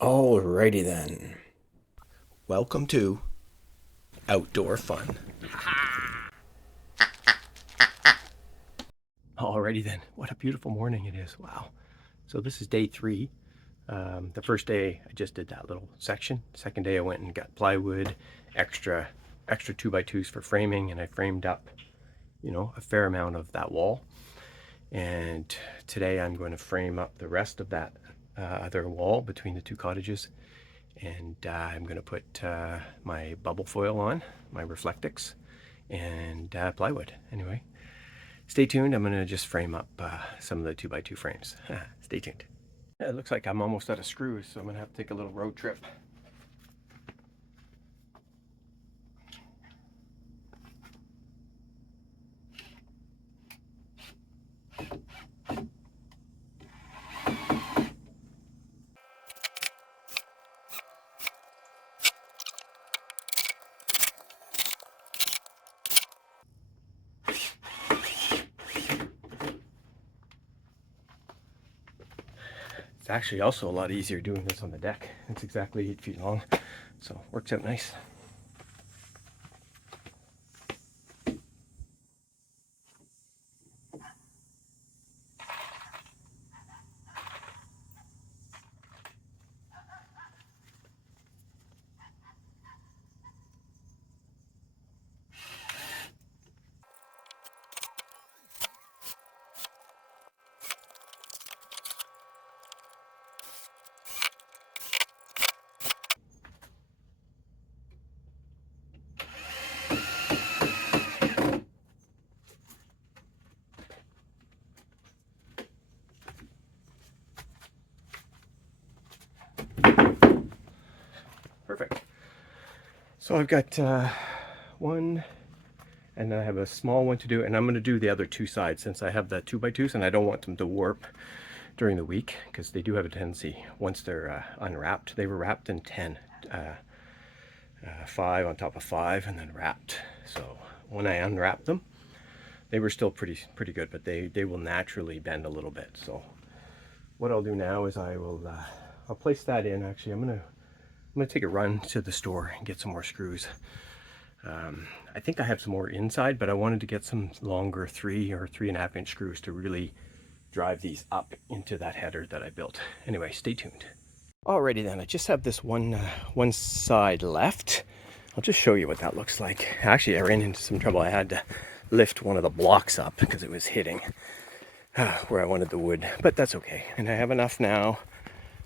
Alrighty then. Welcome to Outdoor Fun. Alrighty then. What a beautiful morning it is. Wow. So this is day 3. The first day I just did that little section. Second day I went and got plywood, extra 2x2s for framing, and I framed up, a fair amount of that wall. And today I'm going to frame up the rest of that other wall between the two cottages. And I'm going to put my bubble foil on, my Reflectix, and plywood. Anyway, stay tuned. I'm going to just frame up some of the 2x2 frames. Stay tuned. Yeah, it looks like I'm almost out of screws, so I'm going to have to take a little road trip. It's actually also a lot easier doing this on the deck. It's exactly 8 feet long, so works out nice. Perfect. So I've got one, and then I have a small one to do, and I'm going to do the other two sides since I have the 2x2s and I don't want them to warp during the week because they do have a tendency, once they're unwrapped, they were wrapped in 10, 5 on top of 5 and then wrapped. So when I unwrap them, they were still pretty good, but they will naturally bend a little bit. So what I'll do now is I'll place that in. Actually, I'm gonna take a run to the store and get some more screws. I think I have some more inside, but I wanted to get some longer 3 or 3.5 inch screws to really drive these up into that header that I built. Anyway, stay tuned. Alrighty then, I just have this one side left. I'll just show you what that looks like. Actually, I ran into some trouble. I had to lift one of the blocks up because it was hitting where I wanted the wood, but that's okay. And I have enough now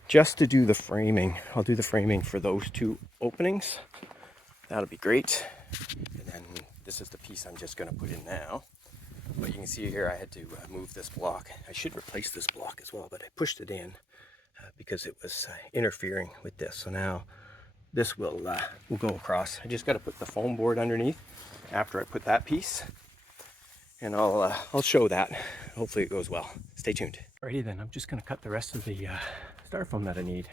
just to do the framing. I'll do the framing for those 2 openings. That'll be great. And then this is the piece I'm just going to put in now. But you can see here I had to move this block. I should replace this block as well, but I pushed it in because it was interfering with this. So now this will go across. I just got to put the foam board underneath after I put that piece, and I'll show that. Hopefully it goes well. Stay tuned. Alrighty then, I'm just going to cut the rest of the styrofoam that I need.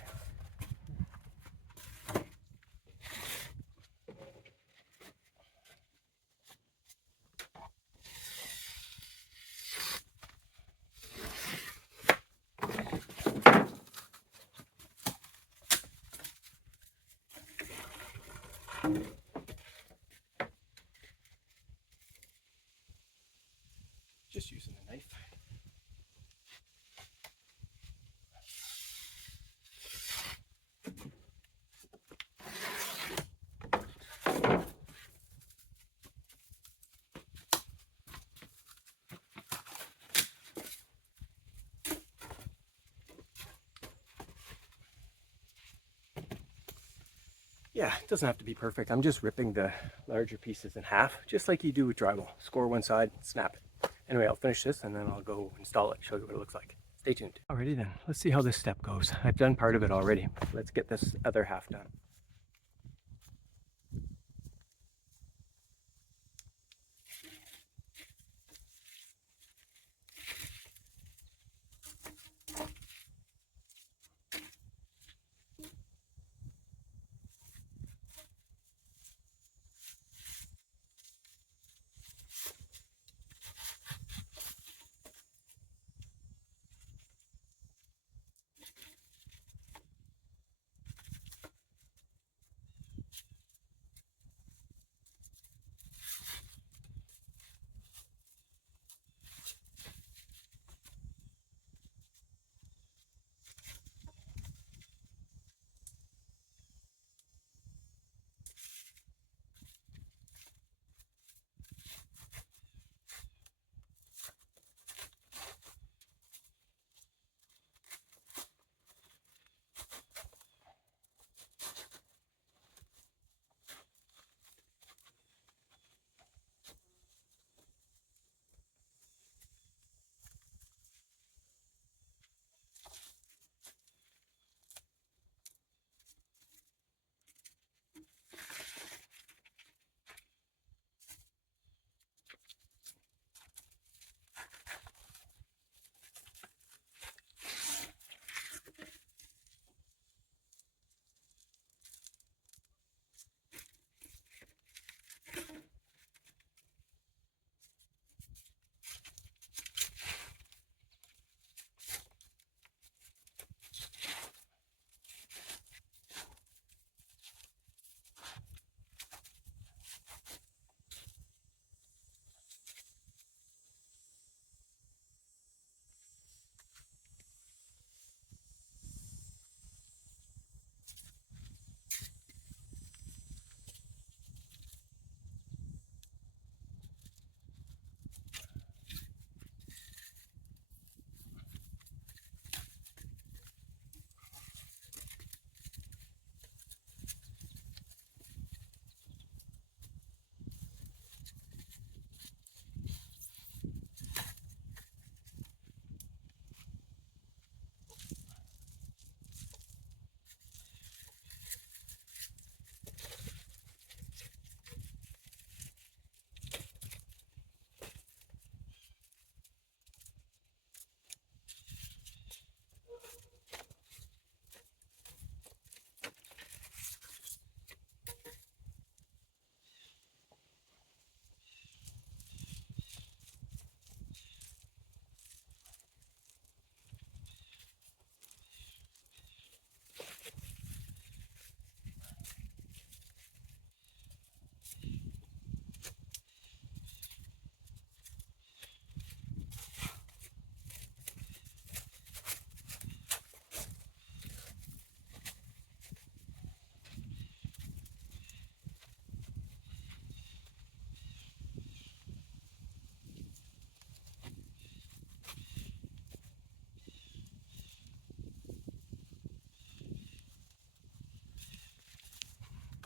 Just using the knife. Yeah, it doesn't have to be perfect. I'm just ripping the larger pieces in half, just like you do with drywall. Score one side, snap it. Anyway, I'll finish this and then I'll go install it, show you what it looks like. Stay tuned. Alrighty then, let's see how this step goes. I've done part of it already. Let's get this other half done.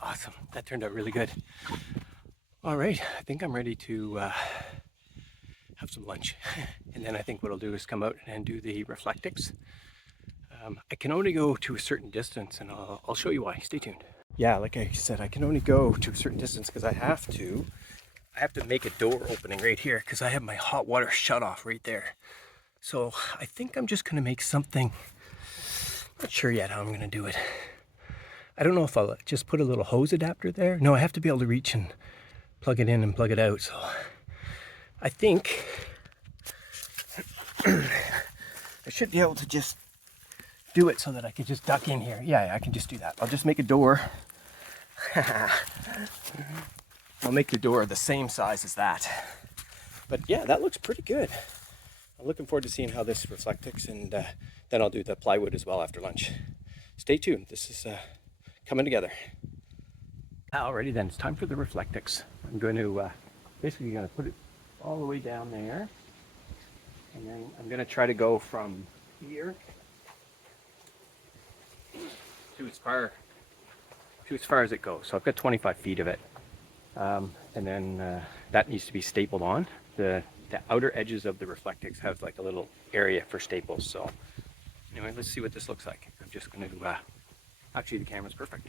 Awesome. That turned out really good. All right, I think I'm ready to have some lunch. And then I think what I'll do is come out and do the Reflectix. I can only go to a certain distance, and I'll show you why. Stay tuned. Yeah, like I said, I can only go to a certain distance because I have to make a door opening right here because I have my hot water shut off right there. So I think I'm just gonna make something. Not sure yet how I'm gonna do it. I don't know if I'll just put a little hose adapter there. No, I have to be able to reach and plug it in and plug it out. So I think I should be able to just do it so that I could just duck in here. Yeah, I can just do that. I'll just make a door. I'll make the door the same size as that. But yeah, that looks pretty good. I'm looking forward to seeing how this Reflectix, and then I'll do the plywood as well after lunch. Stay tuned. This is coming together. Alrighty then, it's time for the Reflectix. I'm going to basically going to put it all the way down there, and then I'm going to try to go from here to as far as it goes. So I've got 25 feet of it, and then that needs to be stapled on. The outer edges of the Reflectix have like a little area for staples. So anyway, let's see what this looks like. I'm just going to actually, the camera's perfect.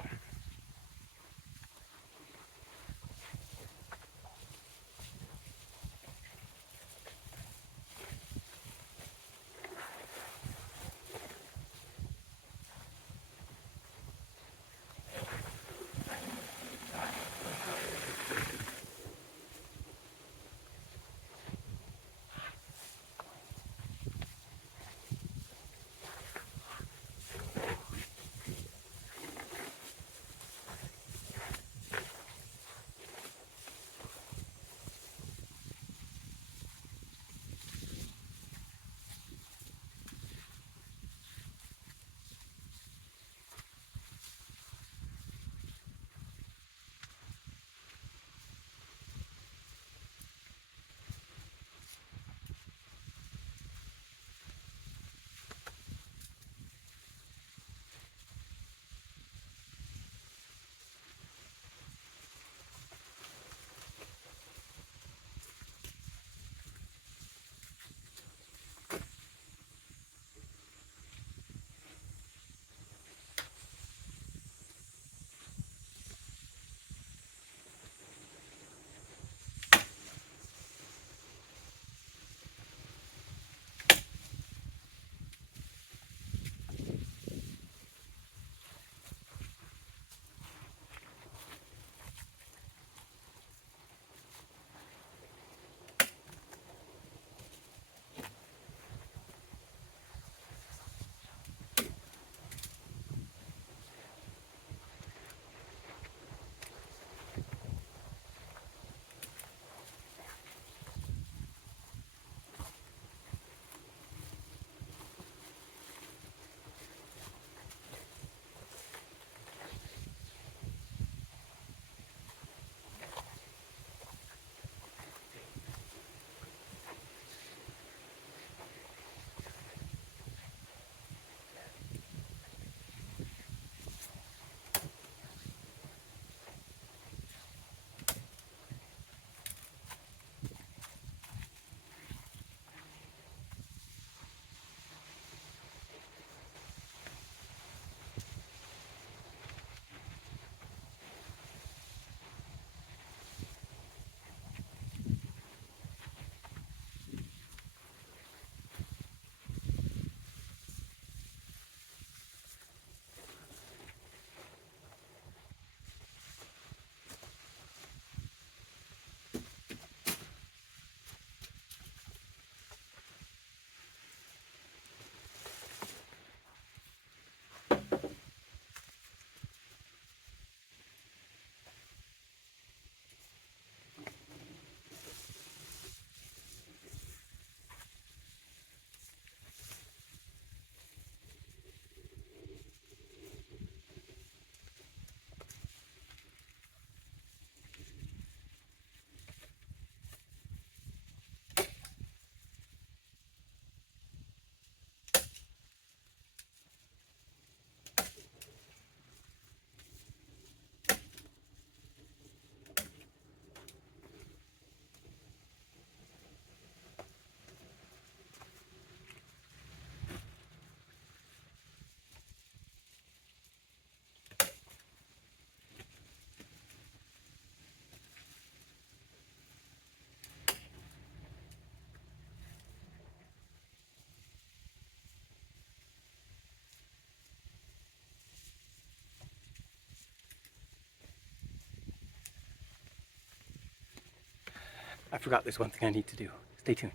I forgot there's one thing I need to do. Stay tuned.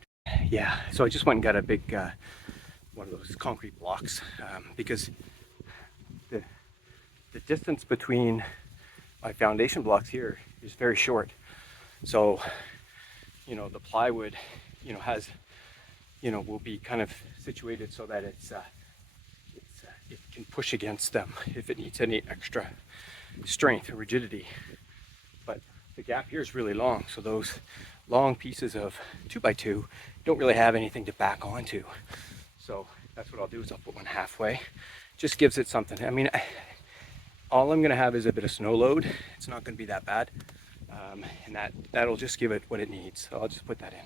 Yeah, so I just went and got a big one of those concrete blocks because the, the distance between my foundation blocks here is very short. So, the plywood, has, will be kind of situated so that it can push against them if it needs any extra strength or rigidity. But the gap here is really long, so those long pieces of 2x2 don't really have anything to back onto. So that's what I'll do is I'll put one halfway. Just gives it something. I mean, all I'm gonna have is a bit of snow load. It's not gonna be that bad. And that'll just give it what it needs. So I'll just put that in.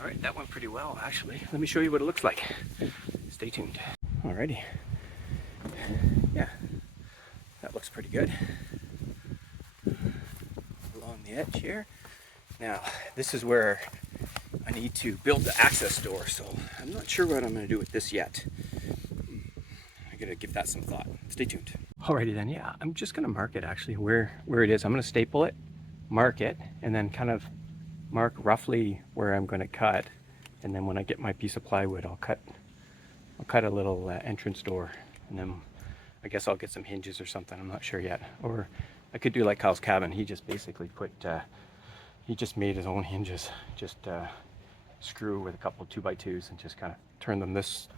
All right, that went pretty well, actually. Let me show you what it looks like. Stay tuned. Alrighty. Yeah, that looks pretty good. Along the edge here. Now, this is where I need to build the access door, so I'm not sure what I'm going to do with this yet. I gotta give that some thought. Stay tuned. Alrighty then, yeah, I'm just gonna mark it actually where it is. I'm gonna staple it, mark it, and then kind of mark roughly where I'm gonna cut. And then when I get my piece of plywood, I'll cut I'll cut a little entrance door, and then I guess I'll get some hinges or something. I'm not sure yet. Or I could do like Kyle's cabin. He just basically put, he just made his own hinges. Just screw with a couple 2x2s and just kind of turn them this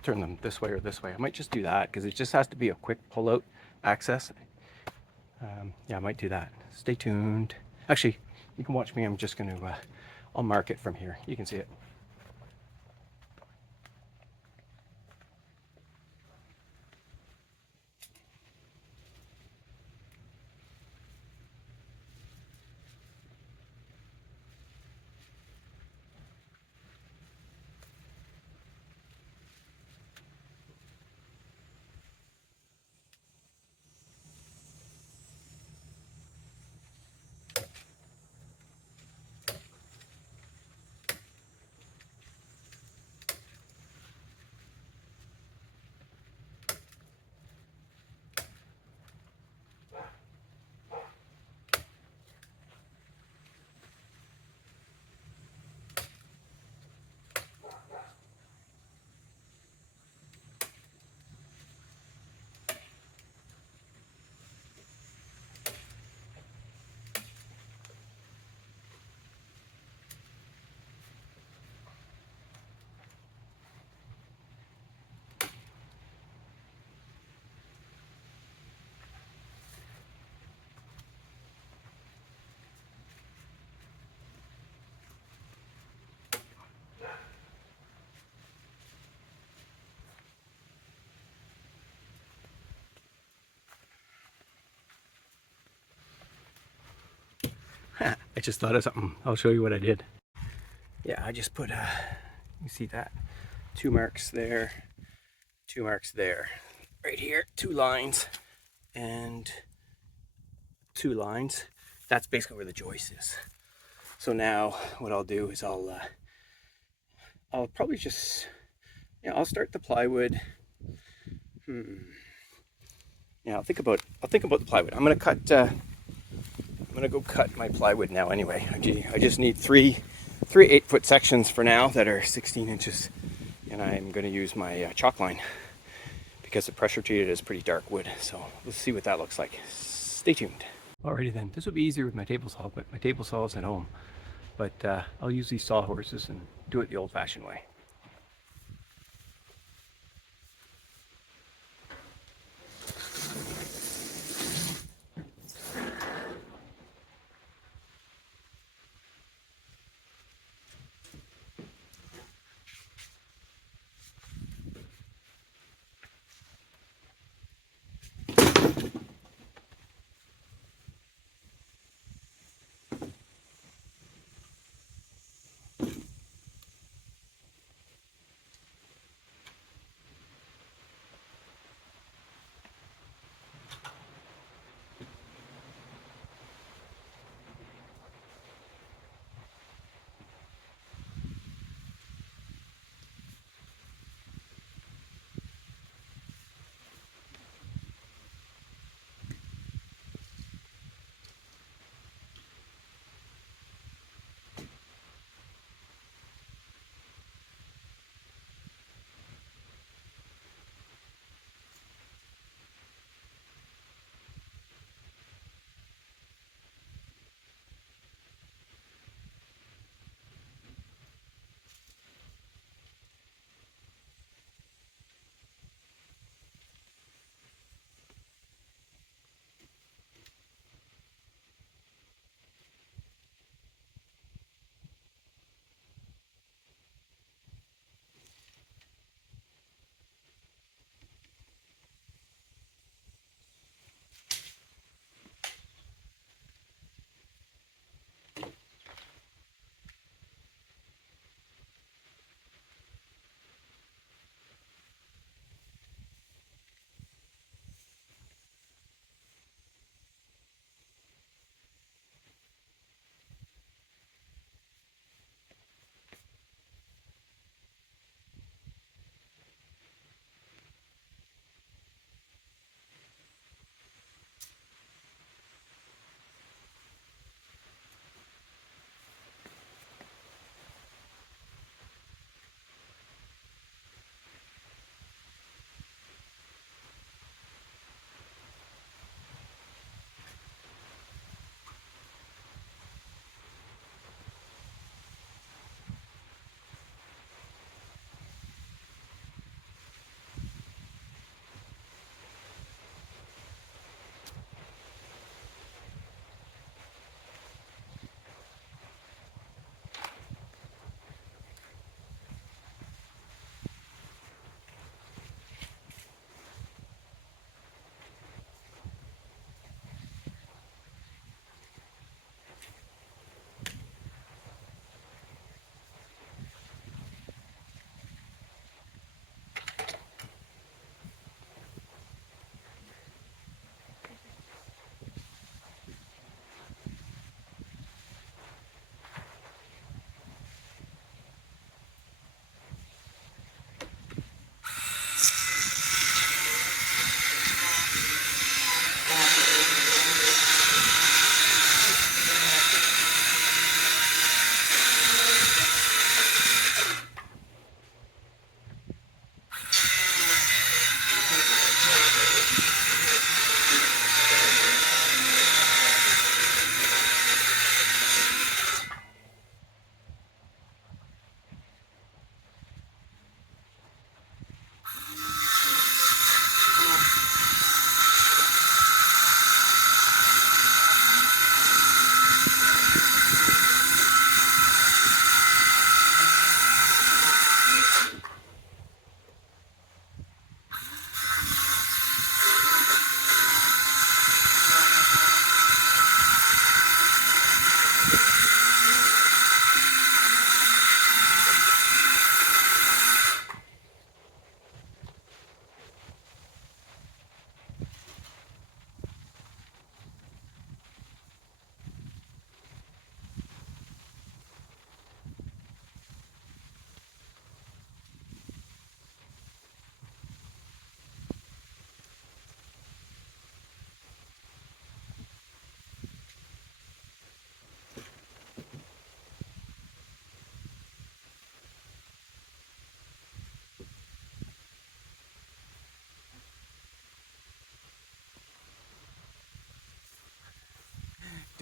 way or this way. I might just do that because it just has to be a quick pull-out access. Yeah, I might do that. Stay tuned. Actually, you can watch me. I'm just going to, I'll mark it from here. You can see it. I just thought of something. I'll show you what I did. Yeah, I just put, you see that? 2 marks there, 2 marks there. Right here, 2 lines and 2 lines. That's basically where the joist is. So now what I'll do is I'll probably just, yeah, I'll start the plywood. Yeah, I'll think about the plywood. I'm gonna go cut my plywood now anyway. I just need three 8-foot sections for now that are 16 inches, and I'm gonna use my chalk line because the pressure treated is pretty dark wood. So we'll see what that looks like. Stay tuned. Alrighty then. This will be easier with my table saw, but my table saw is at home. But I'll use these sawhorses and do it the old-fashioned way.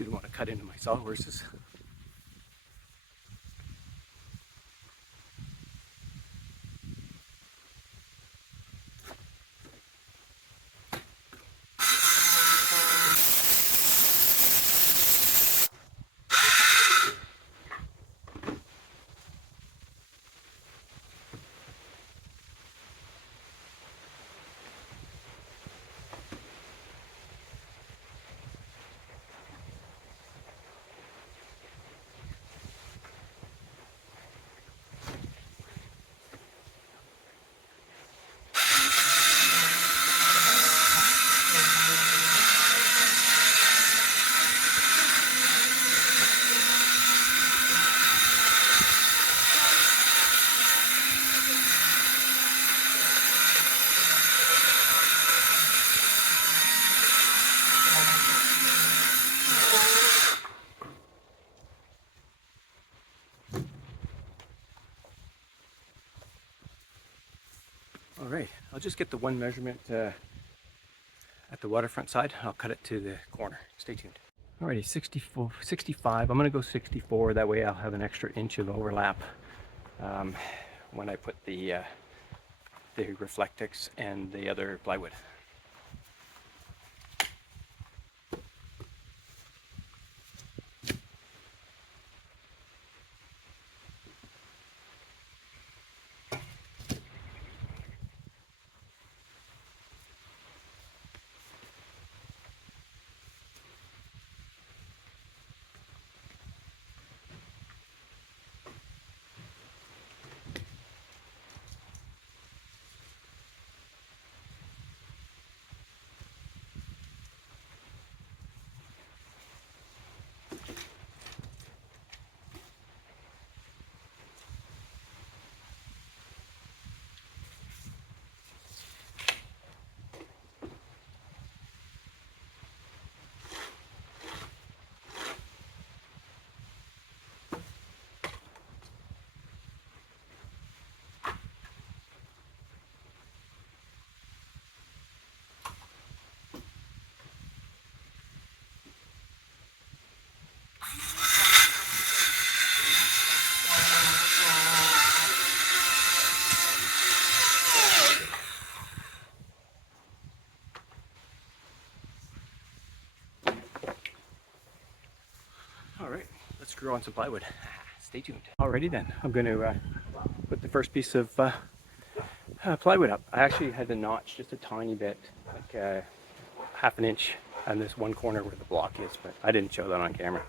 Didn't want to cut into my sawhorses. All right, I'll just get the one measurement at the waterfront side. I'll cut it to the corner. Stay tuned. Alrighty, 64, 65. I'm gonna go 64. That way I'll have an extra inch of overlap when I put the Reflectix and the other plywood. All right, let's screw on some plywood. Stay tuned. Alrighty then, I'm going to put the first piece of plywood up. I actually had to notch just a tiny bit, like half an inch on this one corner where the block is, but I didn't show that on camera.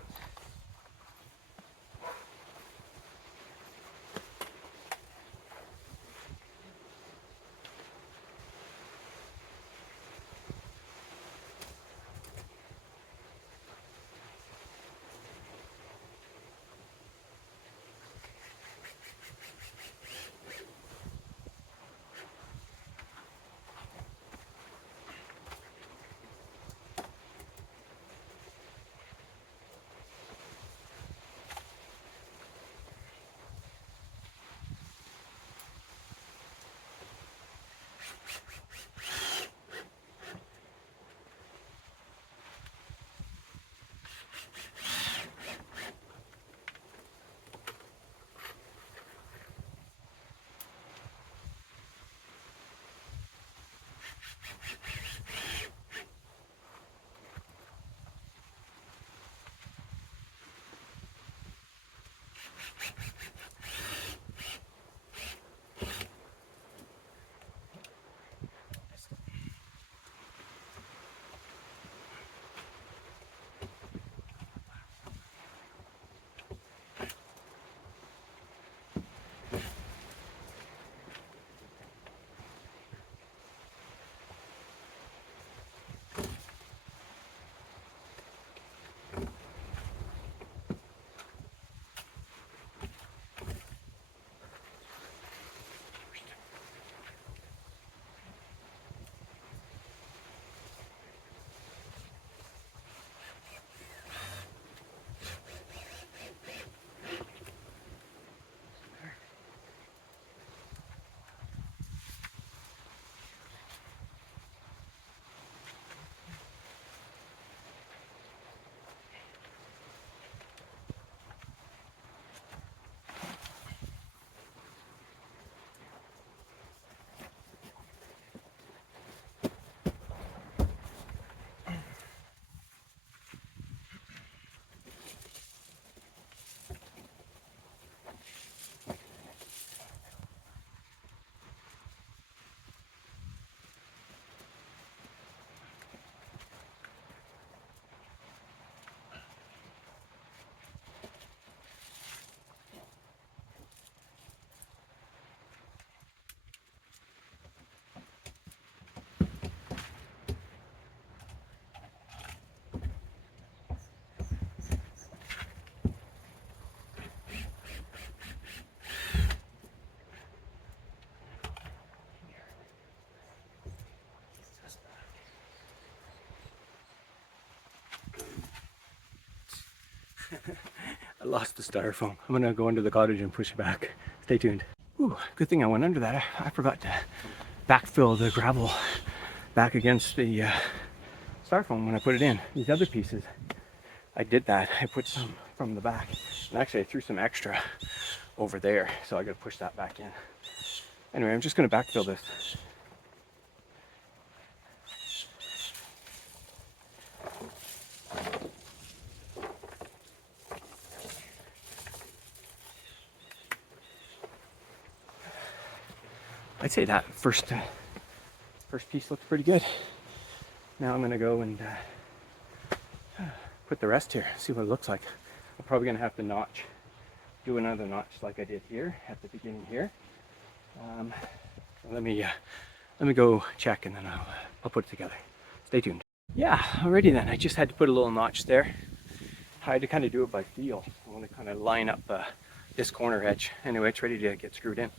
I lost the styrofoam. I'm gonna go into the cottage and push it back. Stay tuned. Ooh, good thing I went under that. I forgot to backfill the gravel back against the styrofoam when I put it in. These other pieces, I did that. I put some from the back. And actually I threw some extra over there, so I gotta push that back in. Anyway, I'm just gonna backfill this. I'd say that first piece looks pretty good. Now I'm gonna go and put the rest here, see what it looks like. I'm probably gonna have to do another notch like I did here at the beginning here. Let me go check and then I'll put it together. Stay tuned. Yeah, alrighty then. I just had to put a little notch there. I had to kind of do it by feel. I want to kind of line up this corner edge. Anyway, it's ready to get screwed in.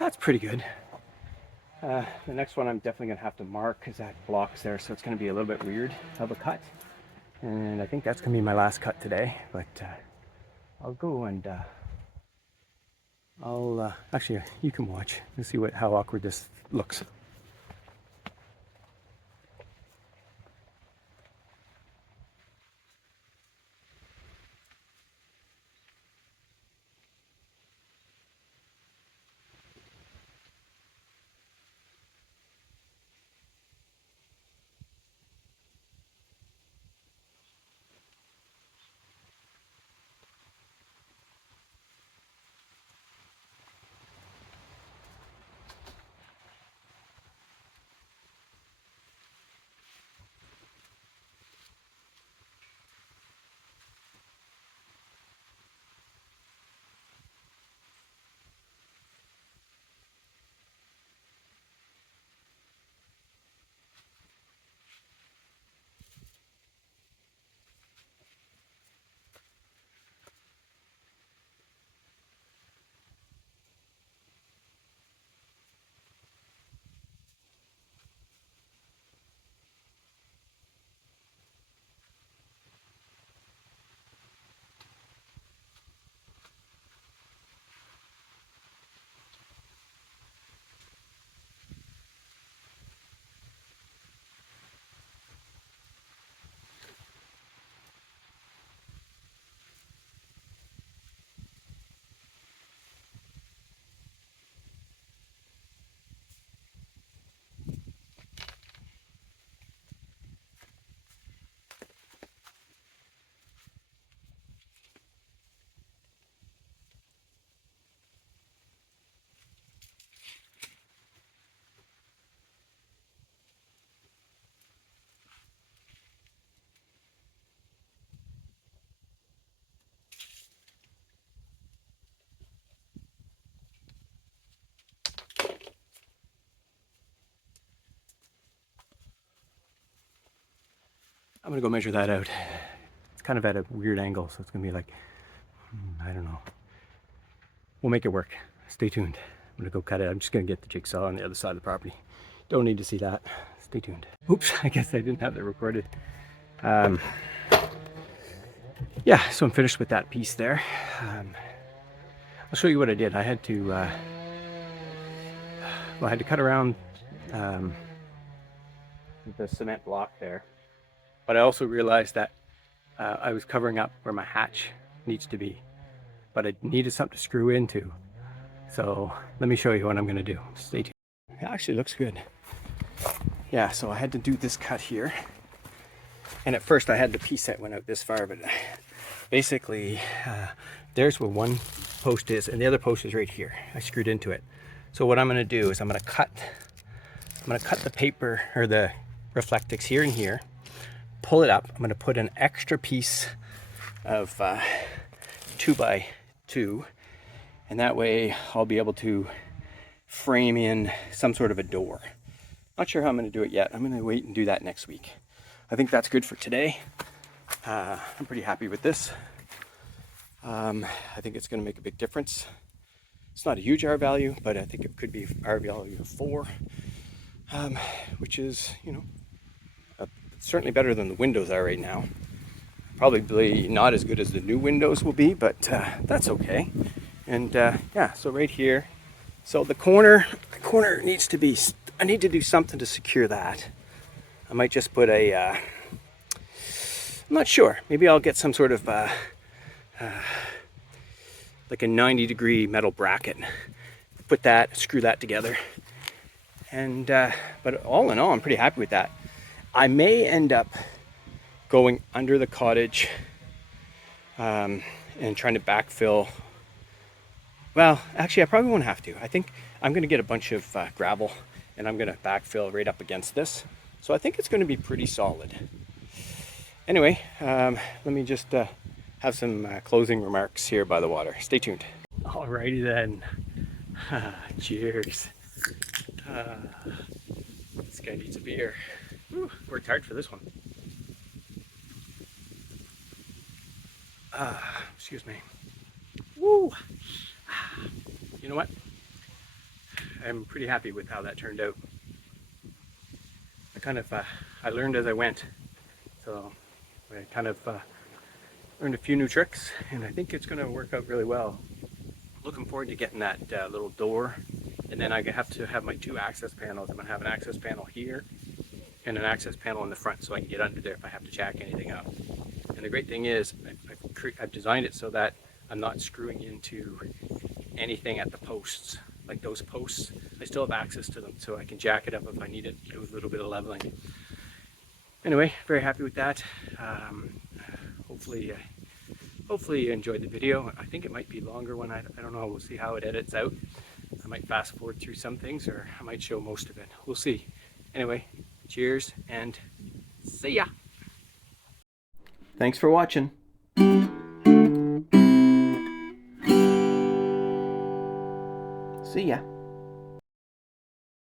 That's pretty good. The next one I'm definitely going to have to mark because that blocks there, so it's going to be a little bit weird of a cut. And I think that's going to be my last cut today, but I'll go and actually, you can watch and see how awkward this looks. I'm gonna go measure that out. It's kind of at a weird angle, so it's gonna be like, I don't know. We'll make it work. Stay tuned. I'm gonna go cut it. I'm just gonna get the jigsaw on the other side of the property. Don't need to see that. Stay tuned. Oops, I guess I didn't have that recorded. Yeah, so I'm finished with that piece there. I'll show you what I did. I had to, well, I had to cut around the cement block there. But I also realized that I was covering up where my hatch needs to be. But I needed something to screw into. So let me show you what I'm gonna do. Stay tuned. It actually looks good. Yeah, so I had to do this cut here. And at first I had the piece that went out this far, but basically there's where one post is and the other post is right here. I screwed into it. So what I'm gonna do is I'm gonna cut the paper or the Reflectix here and here, pull it up. I'm gonna put an extra piece of 2x2, and that way I'll be able to frame in some sort of a door. Not sure how I'm gonna do it yet. I'm gonna wait and do that next week. I think that's good for today. I'm pretty happy with this. I think it's gonna make a big difference. It's not a huge R value, but I think it could be R value of 4, which is, you know, certainly better than the windows are right now. Probably not as good as the new windows will be, but that's okay. And yeah, so right here, so the corner needs to be, I need to do something to secure that. I might just put a, I'm not sure, maybe I'll get some sort of like a 90-degree metal bracket, put that, screw that together. And but all in all, I'm pretty happy with that. I may end up going under the cottage and trying to backfill. Well, actually, I probably won't have to. I think I'm going to get a bunch of gravel and I'm going to backfill right up against this. So I think it's going to be pretty solid. Anyway, let me just have some closing remarks here by the water. Stay tuned. Alrighty then. Cheers. This guy needs a beer. Whew, worked hard for this one. Excuse me. Woo! You know what? I'm pretty happy with how that turned out. I kind of, I learned as I went. So I kind of learned a few new tricks and I think it's going to work out really well. Looking forward to getting that little door, and then I have to have my 2 access panels. I'm going to have an access panel here and an access panel in the front so I can get under there if I have to jack anything up. And the great thing is I've designed it so that I'm not screwing into anything at the posts. Like those posts, I still have access to them so I can jack it up if I need it, do a little bit of leveling. Anyway, very happy with that. Hopefully you enjoyed the video. I think it might be longer one. I don't know. We'll see how it edits out. I might fast forward through some things or I might show most of it. We'll see. Anyway, cheers and see ya. Thanks for watching. See ya.